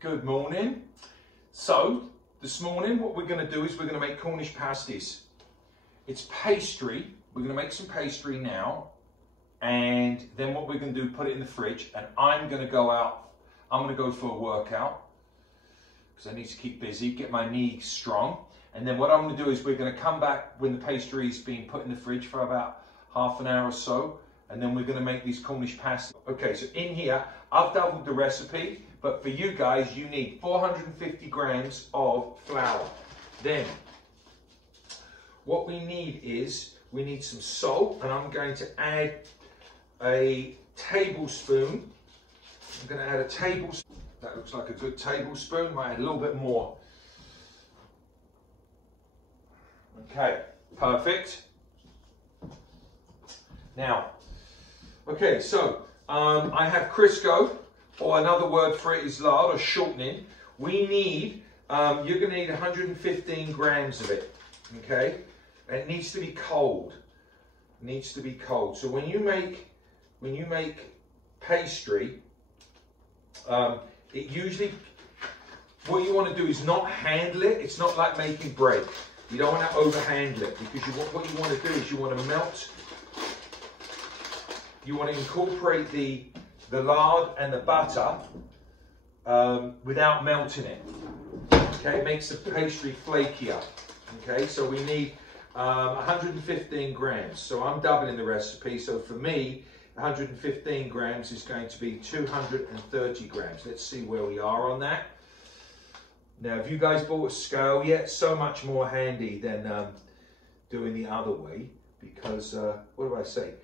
Good morning. So this morning what we're going to do is we're going to make Cornish pasties. It's pastry. We're going to make some pastry now, and then what we're going to do, put it in the fridge, and I'm going to go out. I'm going to go for a workout because I need to keep busy, get my knees strong. And then what I'm going to do is we're going to come back when the pastry is being put in the fridge for about half an hour or so, and then we're going to make these Cornish pasties. Okay, so in here I've doubled the recipe, but for you guys you need 450 grams of flour. Then what we need is we need some salt, and I'm going to add a tablespoon. I'm going to add a tablespoon. That looks like a good tablespoon. Might add a little bit more. Okay, perfect. Now, okay, so I have Crisco, or another word for it is lard or shortening. We need, you're going to need 115 grams of it, okay? And it needs to be cold. It needs to be cold. So when you make pastry, it usually, what you want to do is not handle it. It's not like making bread. You don't want to overhandle it, because what you want to do is you want to melt. You want to incorporate the lard and the butter without melting it. Okay, it makes the pastry flakier. Okay, so we need 115 grams. So I'm doubling the recipe. So for me, 115 grams is going to be 230 grams. Let's see where we are on that. Now, if you guys bought a scale yet, so much more handy than doing the other way, because what do I say?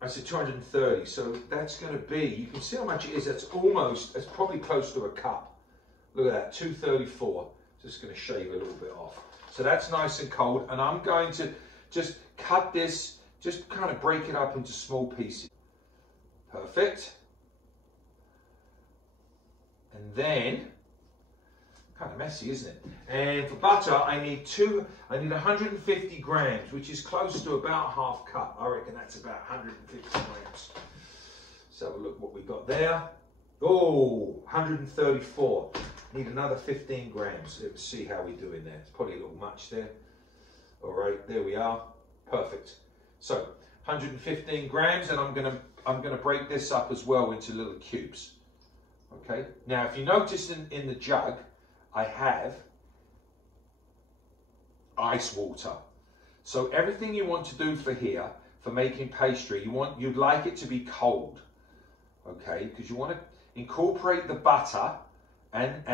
I said 230, so that's going to be, you can see how much it is. That's probably close to a cup. Look at that, 234. Just going to shave a little bit off. So that's nice and cold, and I'm going to just cut this, just kind of break it up into small pieces. Perfect. And then, kind of messy, isn't it? And for butter, I need 150 grams, which is close to about half cup. I reckon that's about 150 grams. So have a look what we got there. Oh, 134. Need another 15 grams. Let's see how we're doing there. It's probably a little much there. All right, there we are. Perfect. So 115 grams, and I'm gonna break this up as well into little cubes. Okay. Now, if you notice in the jug, I have ice water. So everything you want to do for here, for making pastry, you'd like it to be cold. Okay, because you want to incorporate the butter and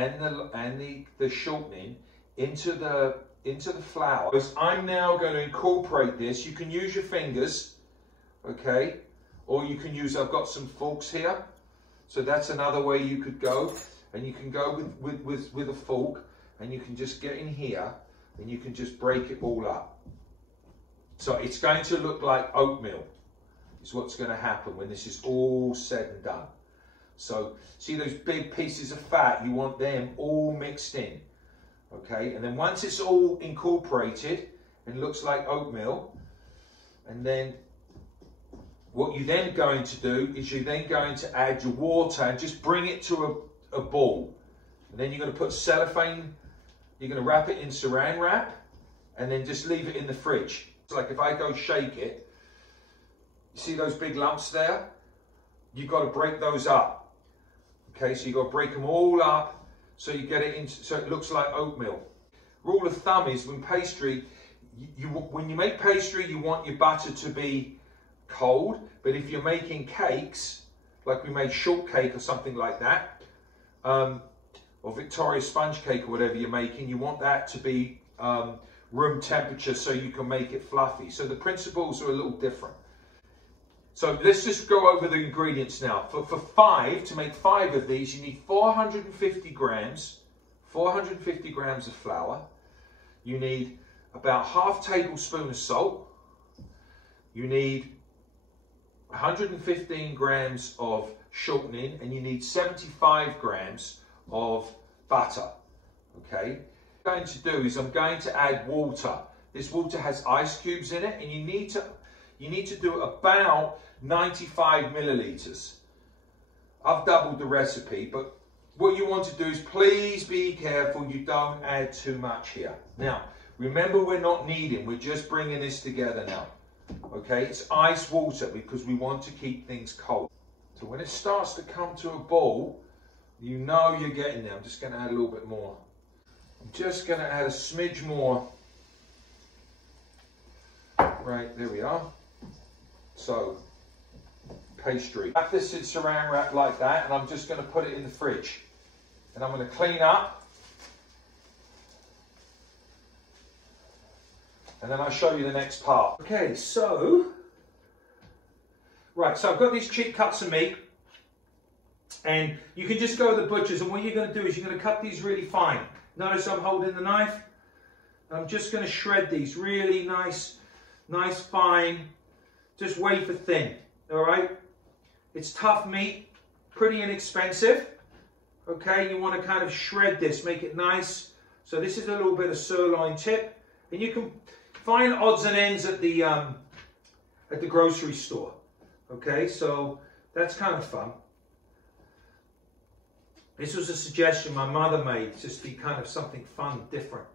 the shortening into the flour. I'm now going to incorporate this. You can use your fingers, okay, or you can use, I've got some forks here, so that's another way you could go. And you can go with a fork, and you can just get in here, and you can just break it all up. So it's going to look like oatmeal, is what's going to happen when this is all said and done. So see those big pieces of fat, you want them all mixed in. Okay, and then once it's all incorporated and looks like oatmeal, and then what you're then going to do is you're then going to add your water and just bring it to a ball. And then you're going to put cellophane, you're going to wrap it in saran wrap, and then just leave it in the fridge. It's like if I go shake it, you see those big lumps there? You've got to break those up. Okay, so you've got to break them all up so you get it in, so it looks like oatmeal. Rule of thumb is when pastry, when you make pastry, you want your butter to be cold, but if you're making cakes, like we made shortcake or something like that, or Victoria sponge cake or whatever you're making, you want that to be room temperature so you can make it fluffy. So the principles are a little different. So let's just go over the ingredients now. To make 5 of these, you need 450 grams of flour. You need about half tablespoon of salt. You need 115 grams of shortening, and you need 75 grams of butter. Okay, what I'm going to do is I'm going to add water. This water has ice cubes in it, and you need to do about 95 milliliters. I've doubled the recipe, but what you want to do is please be careful you don't add too much here. Now, remember we're not kneading, we're just bringing this together now. Okay, it's ice water because we want to keep things cold. So when it starts to come to a ball, you know you're getting there. I'm just going to add a little bit more. I'm just going to add a smidge more. Right, there we are. So, pastry. Wrap this in saran wrap like that, and I'm just going to put it in the fridge. And I'm going to clean up. And then I'll show you the next part. Okay, so, right, so I've got these cheap cuts of meat. And you can just go to the butcher's, and what you're going to do is you're going to cut these really fine. Notice I'm holding the knife. I'm just going to shred these really nice fine, just wafer thin, all right? It's tough meat, pretty inexpensive, okay? You want to kind of shred this, make it nice. So this is a little bit of sirloin tip, and you can find odds and ends at the grocery store, okay? So that's kind of fun. This was a suggestion my mother made, just be kind of something fun, different,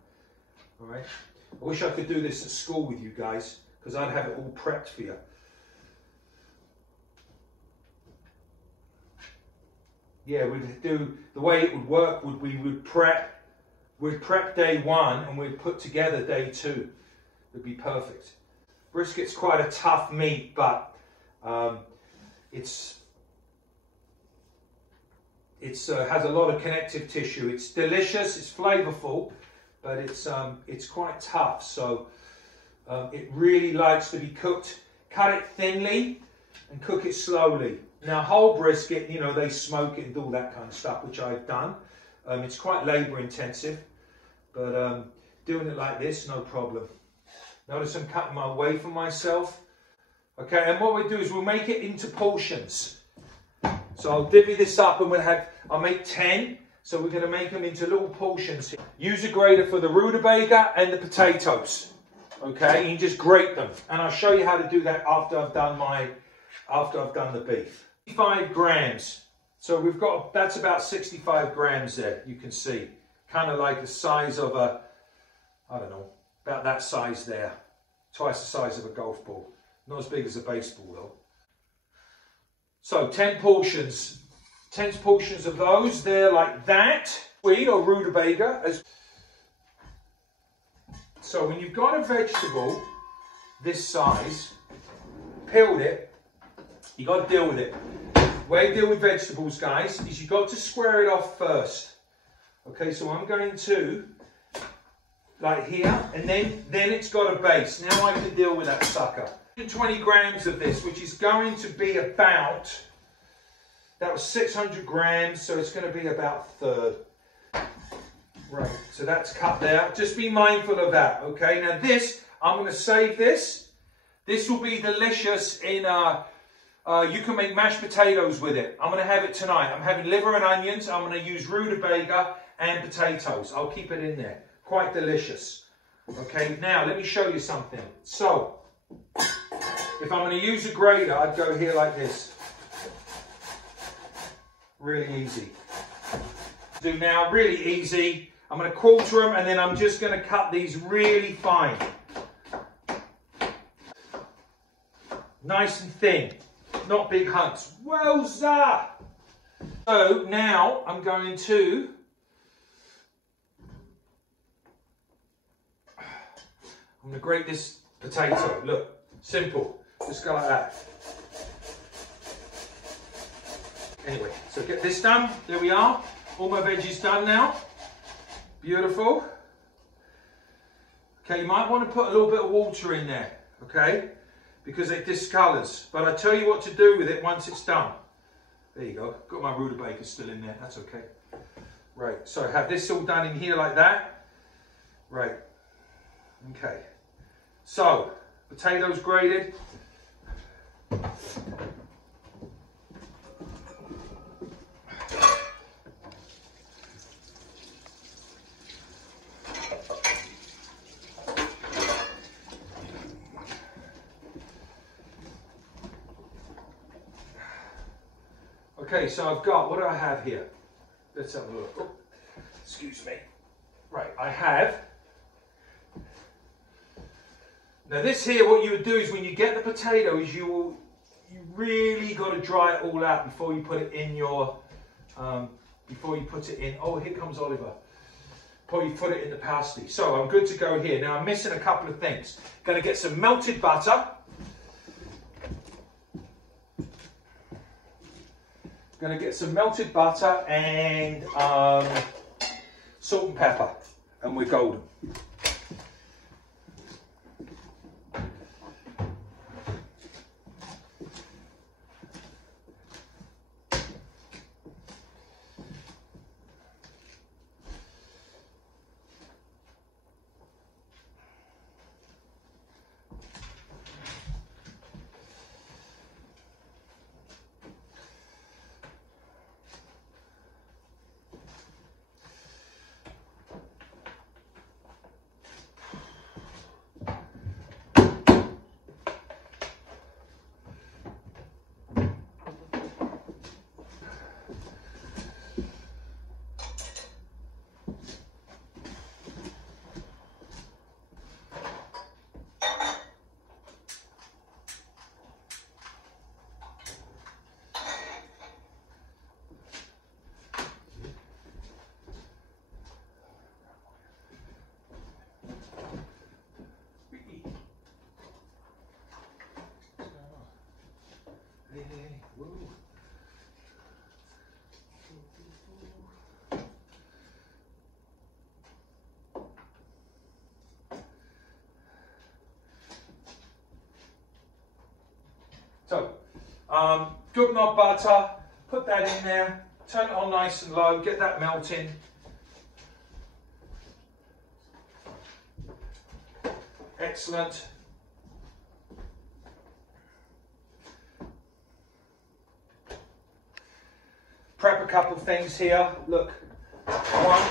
all right? I wish I could do this at school with you guys, because I'd have it all prepped for you. Yeah, we'd do, the way it would work would we'd prep day 1 and we'd put together day 2. It'd be perfect. Brisket's quite a tough meat, but it has a lot of connective tissue. It's delicious, it's flavorful, but it's quite tough. So it really likes to be cooked. Cut it thinly and cook it slowly. Now whole brisket, you know, they smoke it and do all that kind of stuff, which I've done. It's quite labor intensive, but doing it like this, no problem. Notice I'm cutting my way from myself. Okay, and what we do is we'll make it into portions. So I'll divvy this up and I'll make 10. So we're going to make them into little portions here. Use a grater for the rutabaga and the potatoes. Okay, you just grate them. And I'll show you how to do that after I've done the beef. 65 grams. So we've got, that's about 65 grams there, you can see. Kind of like the size of a, I don't know, about that size there. Twice the size of a golf ball. Not as big as a baseball though. So 10 portions. 10 portions of those, they're like that. Sweet or rutabaga. So when you've got a vegetable this size, peeled it, you got to deal with it. The way you deal with vegetables, guys, is you've got to square it off first. Okay, so I'm going to, like here, and then it's got a base. Now I can deal with that sucker. 20 grams of this, which is going to be about, that was 600 grams, so it's going to be about a third. Right, so that's cut there. Just be mindful of that, okay? Now this, I'm going to save this. This will be delicious in, you can make mashed potatoes with it. I'm going to have it tonight. I'm having liver and onions. I'm going to use rutabaga and potatoes. I'll keep it in there. Quite delicious. Okay, now let me show you something. So, if I'm going to use a grater, I'd go here like this. Really easy. Do now, really easy. I'm going to quarter them and then I'm just going to cut these really fine. Nice and thin. Not big hunks. Wowza! So now I'm going to grate this potato. Look, simple. Just go like that. Anyway, so get this done. There we are. All my veggies done now. Beautiful. Okay, you might want to put a little bit of water in there, okay? Because it discolours. But I tell you what to do with it once it's done. There you go. Got my rutabaga still in there. That's okay. Right, so have this all done in here like that. Right. Okay. So, potatoes grated. Okay, so I've got, what do I have here? Let's have a look. Oh, excuse me. Right, I have. Now this here, what you would do is when you get the potatoes, you really got to dry it all out before you put it in your, oh, here comes Oliver. Before you put it in the pasty. So I'm good to go here. Now I'm missing a couple of things. Going to get some melted butter. Going to get some melted butter and salt and pepper, and we're golden. So, good knob butter, put that in there, turn it on nice and low, get that melting. Excellent. Prep a couple of things here. Look, one.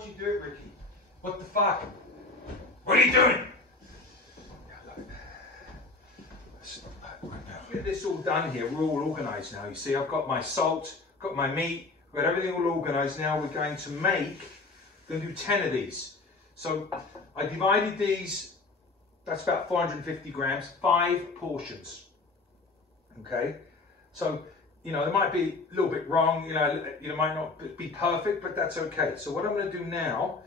watch you do it, Ricky. What the fuck? What are you doing? Get this all done here. We're all organised now. You see, I've got my salt, got my meat, we've got everything all organised. Now we're going to do 10 of these. So I divided these, that's about 450 grams, 5 portions. Okay, so you know, it might be a little bit wrong, you know, it might not be perfect, but that's okay. So what I'm going to do now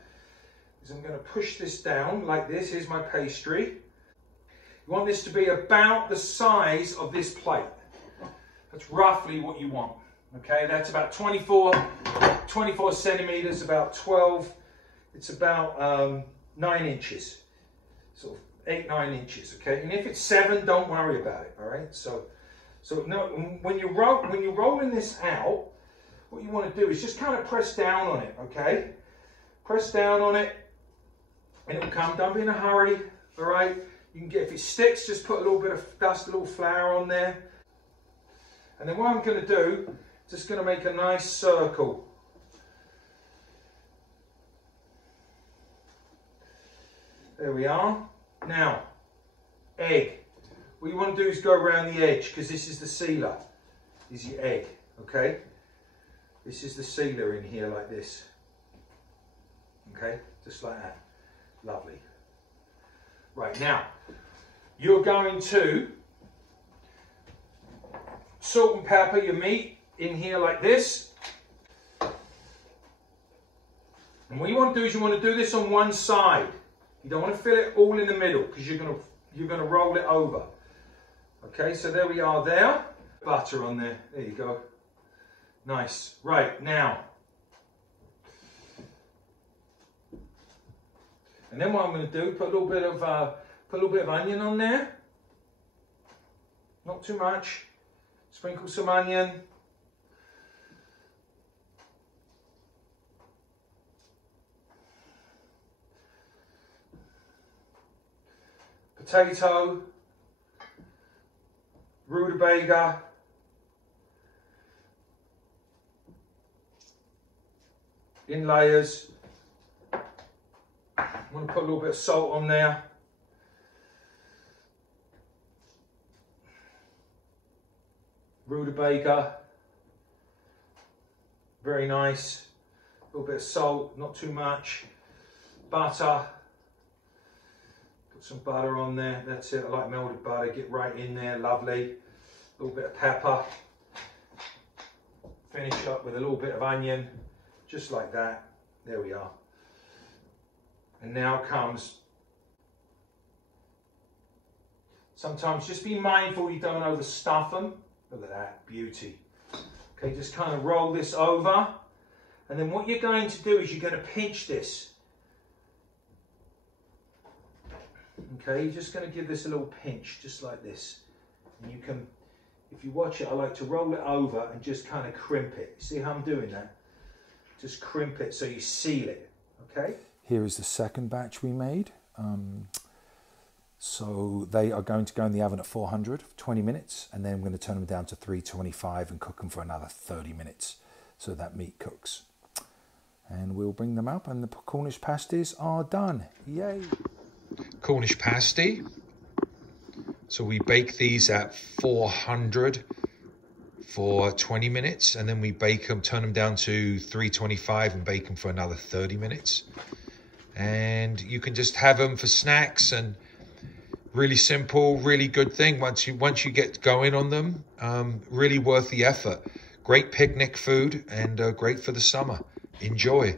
is I'm going to push this down like this. Here's my pastry. You want this to be about the size of this plate. That's roughly what you want. Okay, that's about 24 centimeters, about 12, it's about 9 inches. Sort of 8, 9 inches, okay? And if it's 7, don't worry about it, all right? So no, when you're rolling this out, what you want to do is just kind of press down on it, okay? Press down on it, and it'll come. Don't be in a hurry, all right? You can get, if it sticks, just put a little bit of dust, a little flour on there. And then what I'm going to do, just going to make a nice circle. There we are. Now, egg. What you want to do is go around the edge, because this is the sealer. This is your egg, okay? This is the sealer in here like this. Okay, just like that. Lovely. Right, now, you're going to salt and pepper your meat in here like this. And what you want to do is you want to do this on one side. You don't want to fill it all in the middle, because you're going to roll it over. Okay, so there we are there. Butter on there. There you go. Nice. Right, now. And then what I'm going to do, put a little bit of onion on there. Not too much. Sprinkle some onion. Potato. Rutabaga. In layers. I'm going to put a little bit of salt on there. Rutabaga. Very nice. A little bit of salt, not too much. Butter. Put some butter on there. That's it. I like melted butter. Get right in there. Lovely. A little bit of pepper. Finish up with a little bit of onion. Just like that. There we are. And now comes, sometimes just be mindful you don't overstuff them. Look at that, beauty. Okay, just kind of roll this over. And then what you're going to do is you're going to pinch this. Okay, you're just going to give this a little pinch, just like this. And you can, if you watch it, I like to roll it over and just kind of crimp it. See how I'm doing that? Just crimp it so you seal it, okay? Here is the second batch we made. So they are going to go in the oven at 400 for 20 minutes, and then we're going to turn them down to 325 and cook them for another 30 minutes so that meat cooks. And we'll bring them up, and the Cornish pasties are done. Yay! Cornish pasty. So we bake these at 400 for 20 minutes, and then we bake them, turn them down to 325 and bake them for another 30 minutes. And you can just have them for snacks, and really simple, really good thing once you get going on them. Really worth the effort. Great picnic food, and great for the summer. Enjoy.